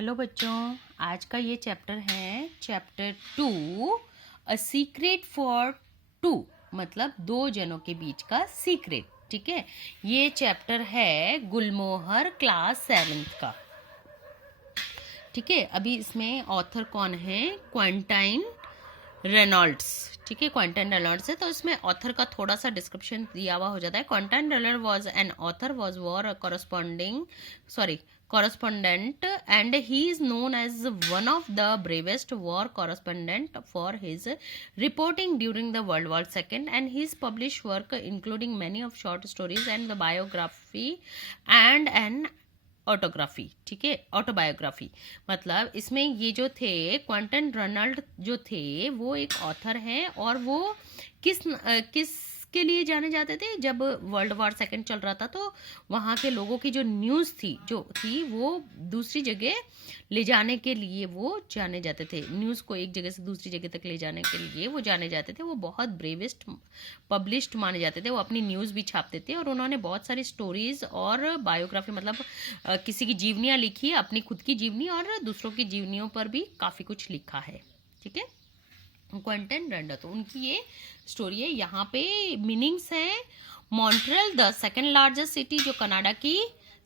Hello बच्चों, आज का ये चैप्टर है chapter 2 a secret for two, मतलब दो जनों के बीच का सीक्रेट। ठीक है, ये चैप्टर है गुलमोहर क्लास 7th का। ठीक है, अभी इसमें ऑथर कौन है? क्वांटाइन रेनॉल्ड्स। ठीक है, क्वांटाइन रेनॉल्ड्स है, तो इसमें ऑथर का थोड़ा सा डिस्क्रिप्शन दिया हुआ हो जाता है। Quentin Reynold was an author, was war correspondent, and he is known as one of the bravest war correspondent for his reporting during the World War II, and his published work including many of short stories and the biography and an autography. ठीक है, autobiography मतलब इसमें ये जो थे Quinton Reynold जो थे वो एक ऑथर हैं, और वो किस के लिए जाने जाते थे? जब वर्ल्ड वॉर सेकंड चल रहा था तो वहाँ के लोगों की जो न्यूज़ थी वो दूसरी जगह ले जाने के लिए वो जाने जाते थे। न्यूज़ को एक जगह से दूसरी जगह तक ले जाने के लिए वो जाने जाते थे। वो बहुत ब्रेवेस्ट पब्लिश्ड माने जाते थे। वो अपनी न्यूज़ भी छापते थे, और उन्होंने बहुत सारी स्टोरीज और बायोग्राफी मतलब किसी की जीवनियाँ लिखी, अपनी खुद की जीवनी और दूसरों की जीवनियों पर भी काफ़ी कुछ लिखा है। ठीक है, क्वांटन रेंडर, तो उनकी ये स्टोरी है। यहाँ पे मीनिंग्स हैं। Montreal the second largest city, जो कनाडा की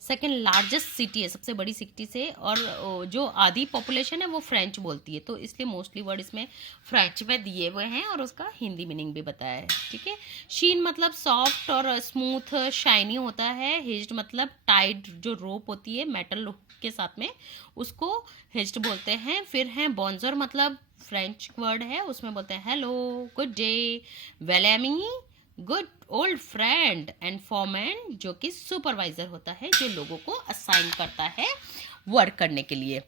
सेकंड लार्जेस्ट सिटी है, सबसे बड़ी सिटी से, और जो आधी पॉपुलेशन है वो फ्रेंच बोलती है, तो इसलिए मोस्टली वर्ड इसमें फ्रेंच में दिए हुए हैं, और उसका हिंदी मीनिंग भी बताया है। ठीक है, शीन मतलब सॉफ्ट और स्मूथ शाइनी होता है। हिज्ड मतलब टाइड जो रोप होती है मेटल के साथ में, उसको हिज्ड बोलते हैं। फिर है बॉन्जर, मतलब फ्रेंच वर्ड है, उसमें बोलते हैं hello, good day, well me, good old friend, and foreman जो कि सुपरवाइजर होता है, जो लोगों को असाइन करता है वर्क करने के लिए,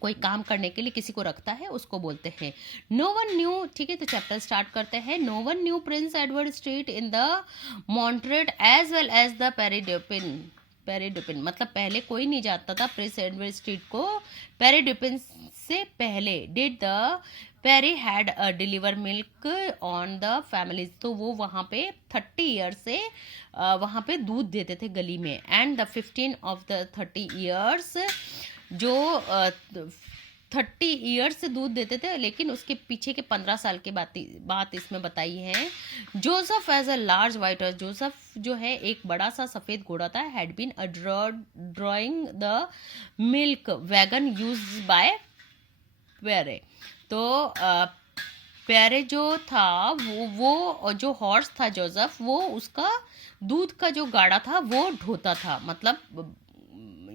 कोई काम करने के लिए किसी को रखता है, उसको बोलते हैं। No one knew. ठीक है, तो चैप्टर स्टार्ट करते हैं। No one knew Prince Edward street in the Montreal as well as the Pierre Dupin मतलब पहले कोई नहीं जाता था प्रिंस एडवर्ड स्ट्रीट को, पेरिडुपिन से पहले। Did the Perry had deliver milk on the families, तो वो वहाँ पे 30 ईयर से वहाँ पे दूध देते थे गली में। And the 15 of the 30 years, जो 30 ईयर्स से दूध देते थे, लेकिन उसके पीछे के 15 साल के बात इसमें बताई है। Joseph as a large white horse, Joseph जो है एक बड़ा सा सफ़ेद घोड़ा था। Had been drawing the milk wagon used by Pierre, तो पेरे जो था वो जो हॉर्स था जोसेफ, वो उसका दूध का जो गाड़ा था वो ढोता था, मतलब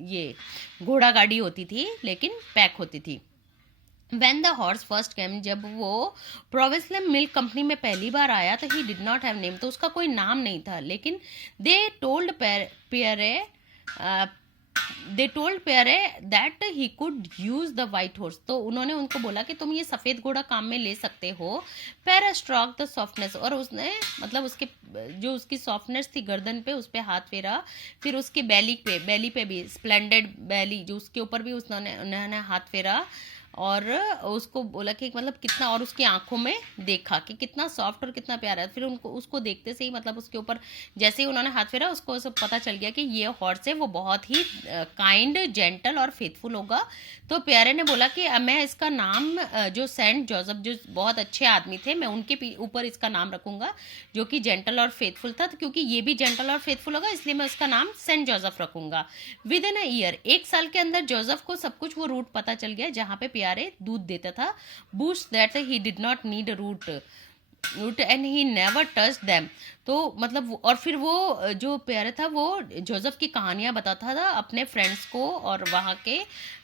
ये घोड़ा गाड़ी होती थी लेकिन पैक होती थी। When the horse first came, जब वो प्रोविंशियल मिल्क कंपनी में पहली बार आया, तो ही डिड नॉट हैव नेम, तो उसका कोई नाम नहीं था। लेकिन दे टोल्ड पेरे that he could use the white horse, तो उन्होंने उनको बोला कि तुम ये सफ़ेद घोड़ा काम में ले सकते हो। पेरे स्ट्रोक द सॉफ्टनेस, और उसने मतलब उसके जो उसकी सॉफ्टनेस थी गर्दन पे, उस पर हाथ फेरा। फिर उसके बेली पे भी स्प्लेंडेड बेली, जो उसके ऊपर भी उन्होंने हाथ फेरा, और उसको बोला कि मतलब कितना, और उसकी आंखों में देखा कि कितना सॉफ्ट और कितना प्यारा है। फिर उसको देखते से ही, मतलब उसके ऊपर जैसे ही उन्होंने हाथ फेरा, उसको सब पता चल गया कि ये हॉर्स है, वो बहुत ही काइंड, जेंटल और फेथफुल होगा। तो प्यारे ने बोला कि मैं इसका नाम जो सेंट जोसेफ, जो बहुत अच्छे आदमी थे, मैं उनके ऊपर इसका नाम रखूंगा, जो कि जेंटल और फेथफुल था, तो क्योंकि ये भी जेंटल और फेथफुल होगा, इसलिए मैं उसका नाम सेंट जोसेफ रखूंगा। विद इन अ ईयर, एक साल के अंदर जोसेफ को सब कुछ वो रूट पता चल गया जहाँ पे प्यारे दूध देता था। बूस्ट that he did not need a route and he never touch them, तो मतलब और फिर वो जो प्यारे था वो जोसेफ की कहानियां बताता था अपने फ्रेंड्स को और वहाँ के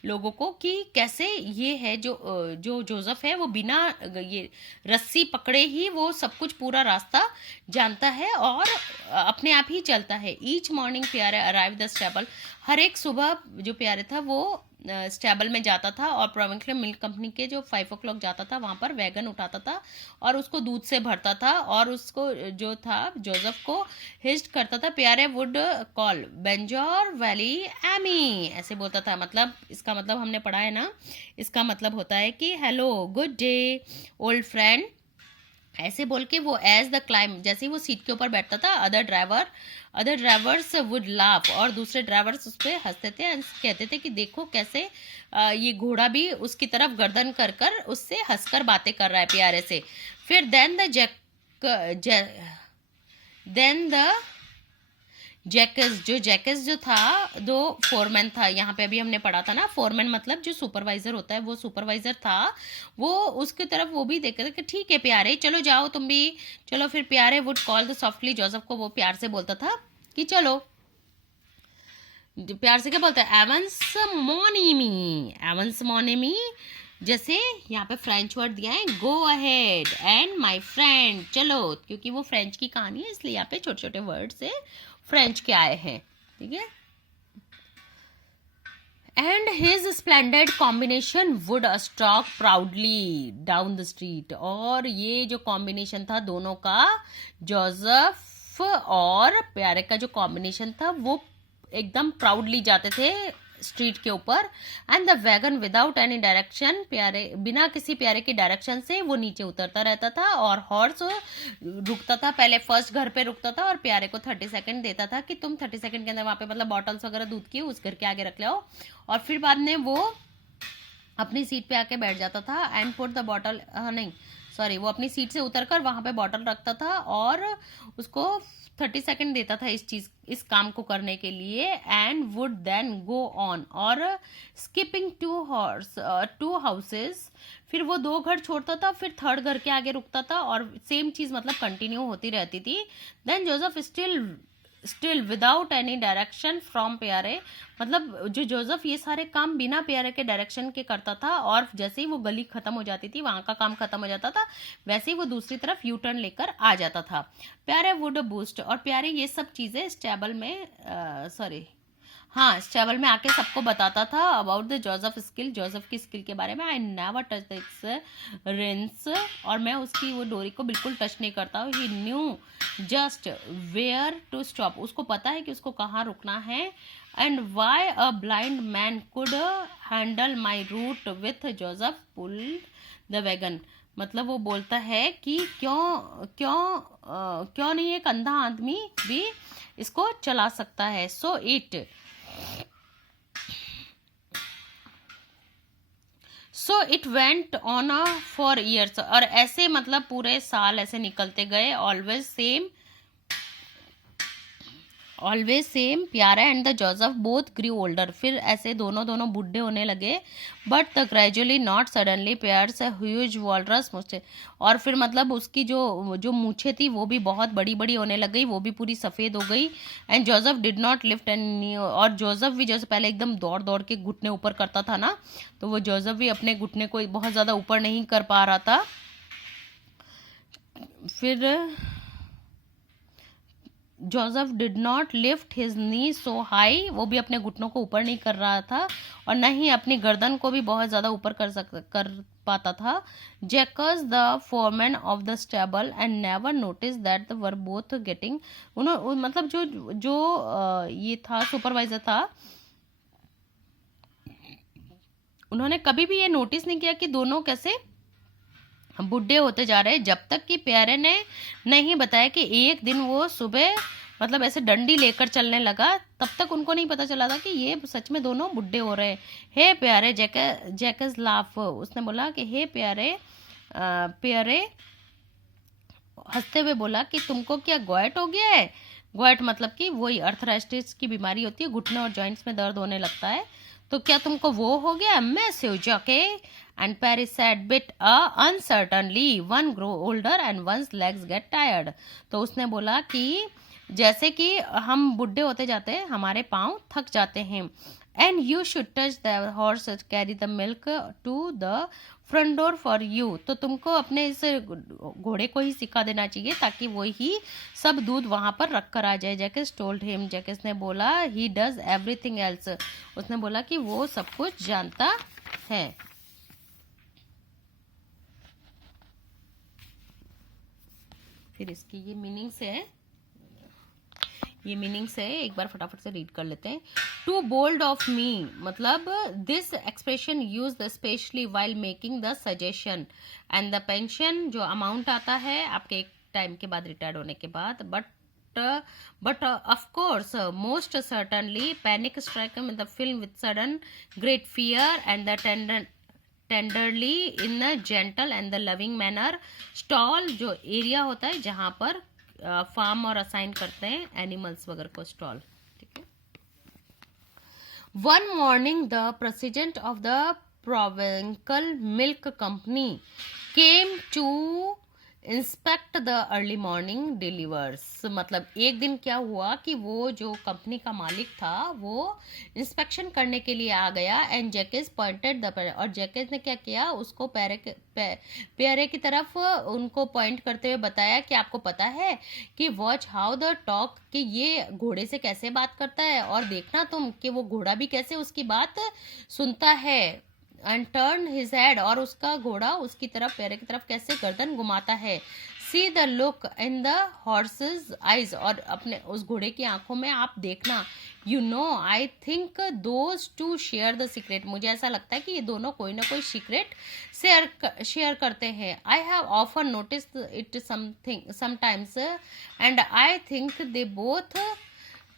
लोगों को, कि कैसे ये है जो जोसेफ है, वो बिना ये रस्सी पकड़े ही वो सब कुछ पूरा रास्ता जानता है और अपने आप ही चलता है। ईच मॉर्निंग प्यारे अराइव द स्टेबल, हर एक सुबह जो प्यारे था वो स्टेबल में जाता था, और प्रोविंशियल मिल्क कंपनी के जो 5 o'clock जाता था, वहाँ पर वैगन उठाता था और उसको दूध से भरता था, और उसको जो था जोसेफ को हिस्ट करता था। Pierre would call bonjour vieil ami, ऐसे बोलता था। मतलब इसका मतलब हमने पढ़ा है ना, इसका मतलब होता है कि hello, good day, old friend, ऐसे बोल के वो एज द क्लाइम, जैसे ही वो सीट के ऊपर बैठता था, अदर ड्राइवर्स वुड लाफ, और दूसरे ड्राइवर्स उस पर हंसते थे and कहते थे कि देखो कैसे ये घोड़ा भी उसकी तरफ गर्दन कर कर उससे हंसकर बातें कर रहा है प्यारे से। फिर देन द जैकस जो था, दो फोरमैन था, यहाँ पे अभी हमने पढ़ा था ना, फोरमैन मतलब जो सुपरवाइजर होता है, वो सुपरवाइजर था, वो उसकी तरफ वो भी देख रहे थे कि ठीक है प्यारे चलो जाओ तुम भी चलो। फिर प्यारे would call the softly Joseph को, वो प्यार से बोलता था कि चलो, प्यार से क्या बोलता है, एवंस मोनेमी, जैसे यहाँ पे फ्रेंच वर्ड दिया है go ahead and my friend, चलो, क्योंकि वो फ्रेंच की कहानी है इसलिए यहाँ पे छोटे छोटे वर्ड से फ्रेंच के आए हैं, ठीक है। And his splendid combination would stock proudly down the street, और ये जो कॉम्बिनेशन था दोनों का, जोसेफ और प्यारे का जो कॉम्बिनेशन था, वो एकदम प्राउडली जाते थे स्ट्रीट के ऊपर। And the wagon without any direction, प्यारे बिना किसी प्यारे की डायरेक्शन से वो नीचे उतरता रहता था, और हॉर्स रुकता था, पहले फर्स्ट घर पे रुकता था और प्यारे को 30 सेकंड देता था कि तुम 30 सेकंड के अंदर वहां पे मतलब बॉटल्स वगैरह दूध की उस घर के आगे रख लो, और फिर बाद में वो अपनी सीट पे आके बैठ जाता था एंड पुट द बॉटल, नहीं सॉरी, वो अपनी सीट से उतरकर वहां पे बॉटल रखता था और उसको 30 सेकंड देता था इस काम को करने के लिए, and would then go on, और स्किपिंग टू हाउसेस, फिर वो 2 घर छोड़ता था, फिर 3rd घर के आगे रुकता था, और सेम चीज मतलब कंटिन्यू होती रहती थी। Then Joseph still without any direction from Pierre, मतलब जो जोसेफ ये सारे काम बिना प्यारे के डायरेक्शन के करता था, और जैसे ही वो गली खत्म हो जाती थी, वहां का काम खत्म हो जाता था, वैसे ही वो दूसरी तरफ यू टर्न लेकर आ जाता था। प्यारे वुड बूस्ट, और प्यारे ये सब चीजें स्टेबल में स्टेबल में आके सबको बताता था अबाउट द जोसेफ की स्किल के बारे में। I never touch the rinse, और मैं उसकी वो डोरी को बिल्कुल टच नहीं करता हूँ। He knew just where to stop, उसको पता है कि उसको कहाँ रुकना है। And why a blind man could handle my route with Joseph pull the wagon, मतलब वो बोलता है कि क्यों नहीं एक अंधा आदमी भी इसको चला सकता है। So it went on for years, और ऐसे मतलब पूरे साल ऐसे निकलते गए। Always same Pierre and the Joseph both grew older, फिर ऐसे दोनों बूढ़े होने लगे। But the gradually not suddenly Pierre's huge walrus मुझे, और फिर मतलब उसकी जो मूछें थी वो भी बहुत बड़ी बड़ी होने लग गई, वो भी पूरी सफ़ेद हो गई। And Joseph did not lift any, और जोसेफ भी जैसे पहले एकदम दौड़ दौड़ के घुटने ऊपर करता था ना, तो वो जोसेफ भी अपने घुटने को बहुत ज़्यादा ऊपर नहीं कर पा रहा था। फिर Joseph did not lift his knee so high, वो भी अपने घुटनों को ऊपर नहीं कर रहा था, और न ही अपनी गर्दन को भी बहुत ज़्यादा ऊपर कर पाता था। Jacques the foreman of the stable and never notice that the were both getting, मतलब जो ये था सुपरवाइजर था, उन्होंने कभी भी ये नोटिस नहीं किया कि दोनों कैसे बूढ़े होते जा रहे, जब तक कि प्यारे ने नहीं बताया कि एक दिन वो सुबह मतलब ऐसे डंडी लेकर चलने लगा, तब तक उनको नहीं पता चला था कि ये सच में दोनों बूढ़े हो रहे हैं। हे प्यारे, जैकस लाफ, उसने बोला कि हे प्यारे, प्यारे हंसते हुए बोला कि तुमको क्या गोएट हो गया है। गोएट मतलब कि वही अर्थराइटिस की बीमारी होती है, घुटने और जॉइंट्स में दर्द होने लगता है, तो क्या तुमको वो हो गया। Massive Jacques and Pierre said bit uncertainly, one grow older and one's legs get tired, तो उसने बोला कि जैसे कि हम बुढ़े होते जाते हैं, हमारे पाँव थक जाते हैं। And you should touch the horse carry the milk to the front door for you, तो तुमको अपने इस घोड़े को ही सिखा देना चाहिए ताकि वो ही सब दूध वहां पर रख कर आ जाए। जैकस टोल्ड हिम, जैकस ने बोला ही डज एवरीथिंग एल्स, उसने बोला कि वो सब कुछ जानता है। फिर इसकी ये मीनिंग्स है, ये मीनिंग्स है, एक बार फटाफट से रीड कर लेते हैं. टू बोल्ड ऑफ मी मतलब this expression use specially while making the suggestion and the pension जो अमाउंट आता है आपके एक टाइम के बाद रिटायर्ड होने के बाद. But of course, most certainly, panic struck him in the film with sudden great fear and the tenderly in a gentle and the loving manner. Stall जो एरिया होता है जहाँ पर फार्म और असाइन करते हैं एनिमल्स वगैरह को, स्टॉल. ठीक है. One morning, the president of the Provincial Milk Company came to inspect the early morning delivers. मतलब एक दिन क्या हुआ कि वो जो कंपनी का मालिक था वो इंस्पेक्शन करने के लिए आ गया. एंड जैकेस पॉइंटेड द और जैकेस ने क्या किया, उसको प्यारे की तरफ उनको पॉइंट करते हुए बताया कि आपको पता है कि वॉच हाउ द टॉक, कि ये घोड़े से कैसे बात करता है और देखना तुम कि वो घोड़ा भी कैसे उसकी बात सुनता है. एंड टर्न हिज हेड और उसका घोड़ा उसकी तरफ पैरे की तरफ कैसे गर्दन घुमाता है. See the look in the horse's eyes और अपने उस घोड़े की आंखों में आप देखना. You know I think those two share the secret. मुझे ऐसा लगता है कि ये दोनों कोई ना कोई सीक्रेट शेयर करते हैं. I have often notice it sometimes and I think they both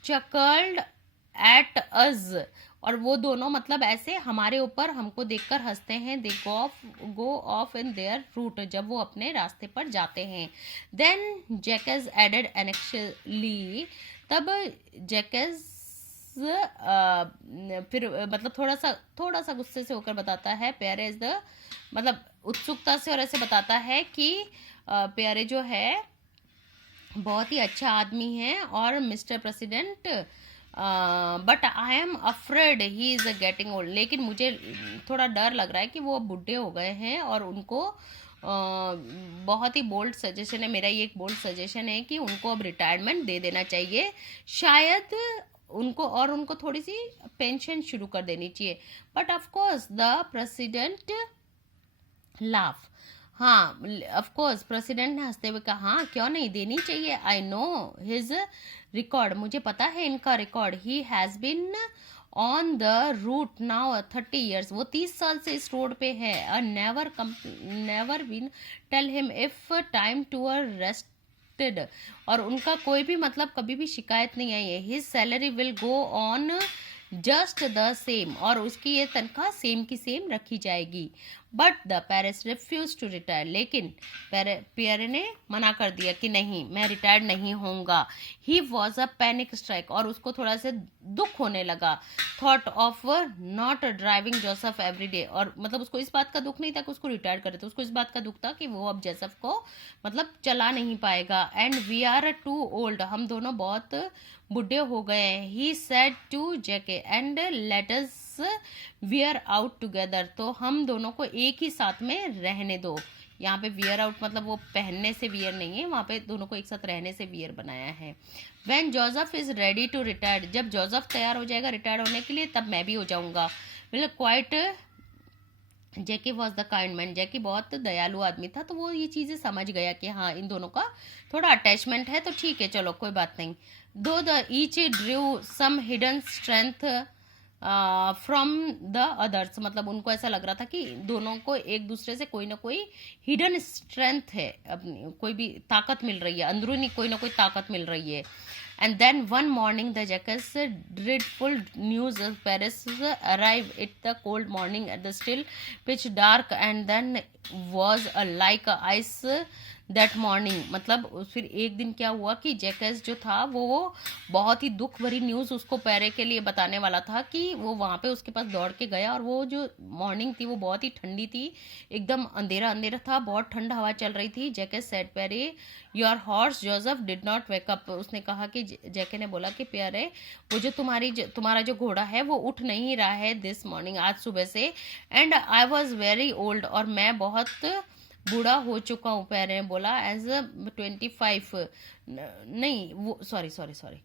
चकल्ड at us. और वो दोनों मतलब ऐसे हमारे ऊपर हमको देखकर हंसते हैं. दे गो ऑफ इन देयर रूट जब वो अपने रास्ते पर जाते हैं. देन जैकेस एडेड एनेक्चुअली तब जैकेस फिर मतलब थोड़ा सा गुस्से से होकर बताता है. प्यारे इज द मतलब उत्सुकता से और ऐसे बताता है कि प्यारे जो है बहुत ही अच्छा आदमी है और mister president but I am afraid he is getting old. लेकिन मुझे थोड़ा डर लग रहा है कि वो बुढ़े हो गए हैं और उनको बहुत ही बोल्ड सजेशन है. मेरा ये एक बोल्ड सजेशन है कि उनको अब रिटायरमेंट दे देना चाहिए शायद उनको, और उनको थोड़ी सी पेंशन शुरू कर देनी चाहिए. But of course the president laugh. हाँ ऑफ कोर्स प्रेसिडेंट ने हंसते हुए कहा हाँ क्यों नहीं देनी चाहिए. आई नो हिज रिकॉर्ड, मुझे पता है इनका record. He has been on the route now 30 years. वो 30 साल से इस रोड पे है. Never been tell him if time to rested. और उनका कोई भी मतलब कभी भी शिकायत नहीं आई है. His salary will go on just the same. और उसकी ये तनख्वाह सेम की सेम रखी जाएगी. But the parents refuse to retire. लेकिन पियरे ने मना कर दिया कि नहीं मैं रिटायर्ड नहीं होऊंगा. He was a panic strike और उसको थोड़ा सा दुख होने लगा. Thought of not driving Joseph every day. और मतलब उसको इस बात का दुख नहीं था कि उसको रिटायर करे थे, उसको इस बात का दुख था कि वो अब जोसेफ को मतलब चला नहीं पाएगा. And we are too old. हम दोनों बहुत बुढ़े हो गए हैं. He said to Jacques and let us wear out together. तो हम दोनों को एक ही साथ में रहने दो. यहाँ पे वियर आउट मतलब वो पहनने से वियर नहीं है, वहाँ पे दोनों को एक साथ रहने से वियर बनाया है. When Joseph is ready to retire. जब जोसेफ तैयार हो जाएगा रिटायर होने के लिए तब मैं भी हो जाऊंगा. मतलब quite Jackie was the kind man. Jackie बहुत दयालु आदमी था तो वो ये चीज़ें समझ गया कि हाँ इन दोनों का थोड़ा अटैचमेंट है तो ठीक है चलो कोई बात नहीं. Though the each drew some hidden strength from the others. मतलब उनको ऐसा लग रहा था कि दोनों को एक दूसरे से कोई ना कोई हिडन स्ट्रेंथ है, अपनी कोई भी ताकत मिल रही है, अंदरूनी कोई ना कोई ताकत मिल रही है. And then one morning the Jackass dreadful news of Paris arrived at the cold morning at the still pitch dark and then was like a ice that morning. मतलब फिर एक दिन क्या हुआ कि जैकेस जो था वो बहुत ही दुख भरी न्यूज़ उसको पैरे के लिए बताने वाला था कि वो वहाँ पे उसके पास दौड़ के गया और वो जो मॉर्निंग थी वो बहुत ही ठंडी थी, एकदम अंधेरा अंधेरा था, बहुत ठंडा हवा चल रही थी. जैकेस सेड पैरे your horse Joseph did not wake up. उसने कहा कि जैके ने बोला कि प्यारे वो जो तुम्हारा जो घोड़ा है वो उठ नहीं रहा है दिस मॉर्निंग, आज सुबह से. And I was very old और मैं बहुत बूढ़ा हो चुका हूँ. प्यारे ने बोला एज 25 नहीं, वो sorry sorry sorry,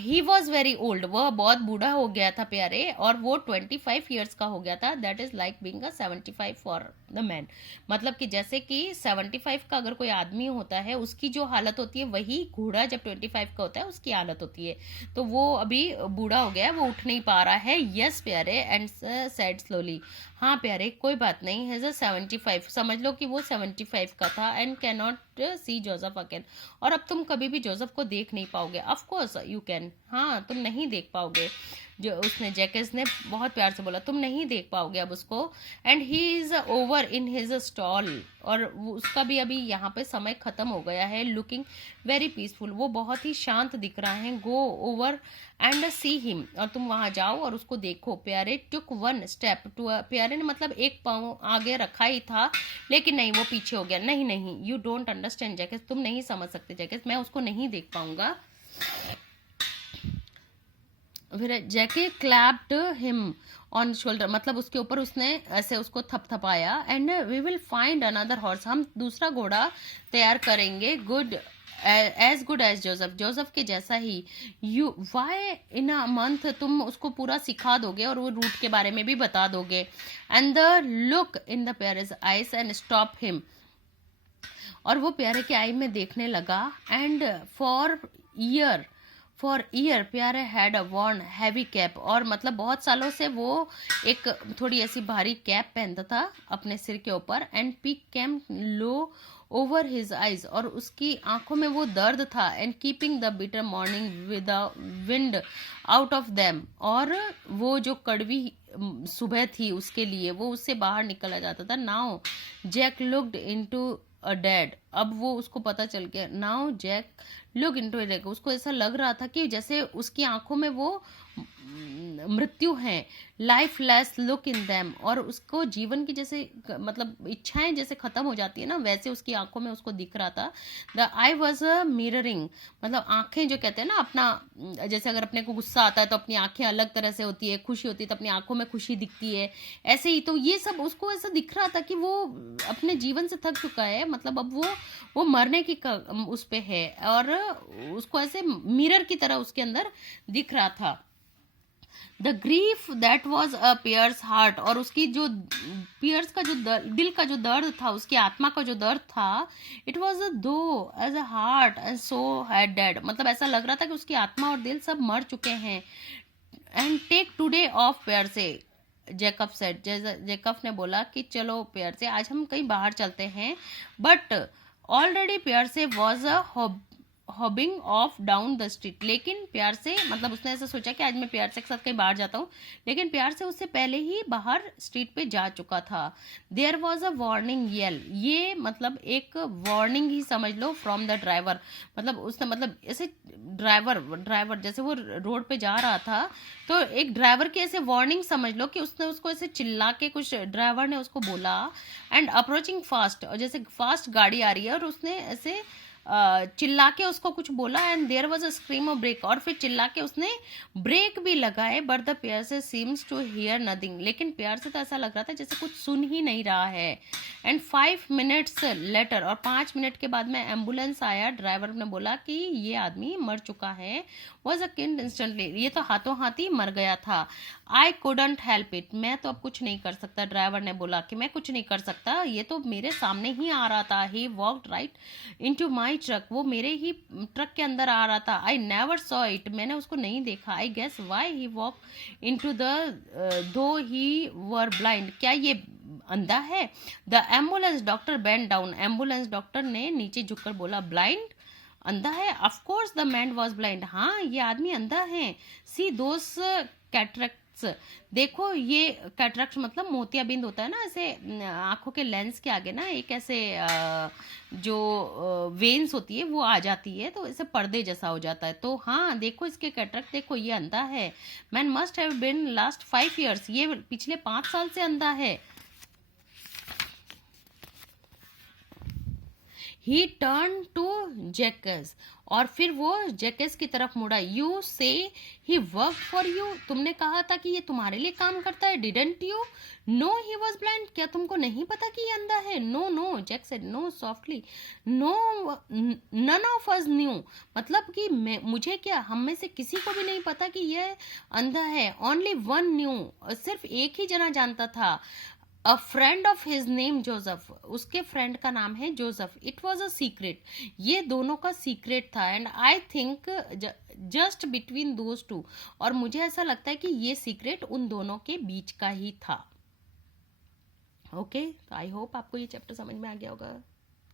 he was very old, वह बहुत बूढ़ा हो गया था प्यारे, और वो 25 ईयर्स का हो गया था। That is like being a 75 for the man. मतलब कि जैसे कि 75 का अगर कोई आदमी होता है, उसकी जो हालत होती है, वही घोड़ा जब 25 का होता है उसकी हालत होती है। तो वो अभी बूढ़ा हो गया है, वो उठ नहीं पा रहा है। यस प्यारे, एंड सेड स्लोली, हाँ प्यारे कोई बात नहीं, हैज अ 75, समझ लो कि वो 75 का था, and can not see Joseph again, और अब तुम कभी भी जोसेफ को देख नहीं पाओगे। ऑफ कोर्स यू कैन, हाँ तुम नहीं देख पाओगे। जो उसने जैकेस ने बहुत प्यार से बोला, तुम नहीं देख पाओगे अब उसको। And he is over in his stall, और उसका भी अभी यहाँ पे समय खत्म हो गया है। लुकिंग वेरी पीसफुल, वो बहुत ही शांत दिख रहा है। Go over and see him, और तुम वहां जाओ और उसको देखो। प्यारे टुक वन स्टेप टू, प्यारे ने मतलब एक पाँव आगे रखा ही था, लेकिन नहीं, वो पीछे हो गया। नहीं नहीं, यू डोंट अंडरस्टैंड जैकेस, तुम नहीं समझ सकते जैकेस, मैं उसको नहीं देख पाऊंगा। फिर Jacques clapped him on shoulder, मतलब उसके ऊपर उसने ऐसे उसको थपथपाया। And we will find another horse, हम दूसरा घोड़ा तैयार करेंगे, good as good as Joseph, Joseph के जैसा ही। You why in a month, तुम उसको पूरा सिखा दोगे और वो रूट के बारे में भी बता दोगे। And the look in the Pierre's eyes and stop him, और वो प्यारे के आई में देखने लगा। And for year Pierre had a worn heavy cap, और मतलब बहुत सालों से वो एक थोड़ी ऐसी भारी कैप पहनता था अपने सिर के ऊपर। And peak came low over his eyes, और उसकी आंखों में वो दर्द था। And keeping the bitter morning with wind out of them, और वो जो कड़वी सुबह थी उसके लिए वो उससे बाहर निकला जाता था। Now Jack looked into a dead, अब वो उसको पता चल गया। Now Jack look into a dead, उसको ऐसा लग रहा था कि जैसे उसकी आंखों में वो मृत्यु है। Life less look in them, और उसको जीवन की जैसे मतलब इच्छाएं जैसे खत्म हो जाती है ना, वैसे उसकी आंखों में उसको दिख रहा था। The I was a mirroring, मतलब आंखें जो कहते हैं ना अपना, जैसे अगर अपने को गुस्सा आता है तो अपनी आंखें अलग तरह से होती है, खुशी होती है तो अपनी आंखों में खुशी दिखती है, ऐसे ही। तो ये सब उसको ऐसा दिख रहा था कि वो अपने जीवन से थक चुका है, मतलब अब वो मरने की उस पे है, और उसको ऐसे मिरर की तरह उसके अंदर दिख रहा था। The grief that was a Pierre's heart, और उसकी जो पियर्स का जो दिल का जो दर्द था, उसकी आत्मा का जो दर्द था, it was though as a heart and so had dead, मतलब ऐसा लग रहा था कि उसकी आत्मा और दिल सब मर चुके हैं। And take today off Pierre से, जेकब सेड, जेकब ने बोला कि चलो पेयर से आज हम कहीं बाहर चलते हैं। बट ऑलरेडी पेयर से was a hobbing of down the street, लेकिन प्यार से मतलब उसने ऐसा सोचा कि आज मैं प्यार से के साथ कहीं बाहर जाता हूँ, लेकिन प्यार से उससे पहले ही बाहर स्ट्रीट पे जा चुका था। There was a warning yell, ये मतलब एक वार्निंग ही समझ लो फ्रॉम द ड्राइवर, मतलब उसने मतलब ऐसे ड्राइवर जैसे वो रोड पे जा रहा था, तो एक ड्राइवर की ऐसे वार्निंग समझ लो कि उसने उसको ऐसे चिल्ला के कुछ ड्राइवर ने उसको बोला। एंड अप्रोचिंग फास्ट, और जैसे फास्ट गाड़ी आ रही है और उसने ऐसे चिल्ला के उसको कुछ बोला। And there was a scream of brake, और फिर चिल्ला के उसने ब्रेक भी लगाए। बट द प्यार से सीम्स टू हियर नथिंग, लेकिन प्यार से तो ऐसा लग रहा था जैसे कुछ सुन ही नहीं रहा है। एंड 5 मिनट्स लेटर, और 5 मिनट के बाद में एम्बुलेंस आया। ड्राइवर ने बोला कि ये आदमी मर चुका है। वॉज अ किल्ड इंस्टेंटली, ये तो हाथों हाथ ही मर गया था। आई कुडंट हेल्प इट, मैं तो अब कुछ नहीं कर सकता। ड्राइवर ने बोला कि मैं कुछ नहीं कर सकता, ये तो मेरे सामने ही आ रहा था। He walked right into my truck, वो मेरे ही ट्रक के अंदर आ रहा था। आई नेवर सॉ इट, मैंने उसको नहीं देखा। I guess why he walk into the though he were blind, क्या ये अंधा है? The ambulance doctor bend down, ambulance doctor ने नीचे झुककर बोला ब्लाइंड, अंधा है? Of course the man was blind, हाँ ये आदमी अंधा है। सी दोस कैटरेक्ट्स, देखो ये कैटरेक्ट मतलब मोतियाबिंद होता है ना, ऐसे आंखों के लेंस के आगे ना एक ऐसे जो वेन्स होती है वो आ जाती है, तो ऐसे पर्दे जैसा हो जाता है। तो हाँ देखो इसके कैटरेक्ट, देखो ये अंधा है। Man must have been last 5 years, ये पिछले 5 साल से अंधा है। ही टर्न टू जैकस, और फिर वो जैकस की तरफ मुड़ा। यू से ही वर्क फॉर यू, तुमने कहा था कि ये तुम्हारे लिए काम करता है, didn't you know he was blind, क्या तुमको नहीं पता कि ये अंधा है? No no, Jack said, no softly, no none of us knew, मतलब कि मुझे क्या, हम में से किसी को भी नहीं पता कि ये अंधा है। ओनली वन न्यू, सिर्फ एक ही जना जानता था। अ friend of his name Joseph, उसके फ्रेंड का नाम है Joseph. It was a secret, ये दोनों का सीक्रेट था। And I think just between those two, और मुझे ऐसा लगता है कि ये सीक्रेट उन दोनों के बीच का ही था। ओके, आई होप आपको ये चैप्टर समझ में आ गया होगा।